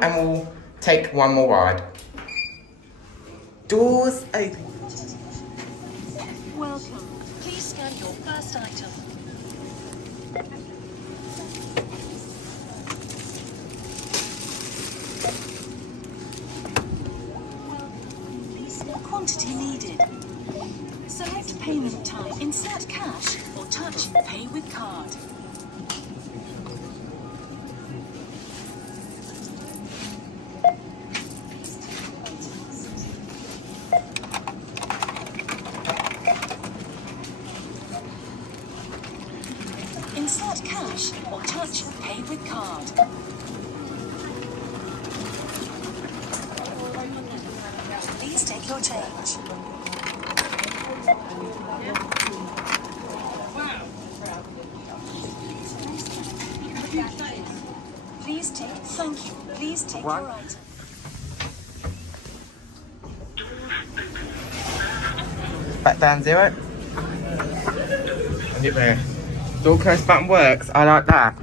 And we'll take one more ride. Doors open. Welcome. Please scan your first item. Quantity needed. Select payment type. Insert cash or touch pay with card. Insert cash or touch pay with card. Please take your change. Please take, thank you. Please take your item. Back down 0. And it there. Door close button works. I like that.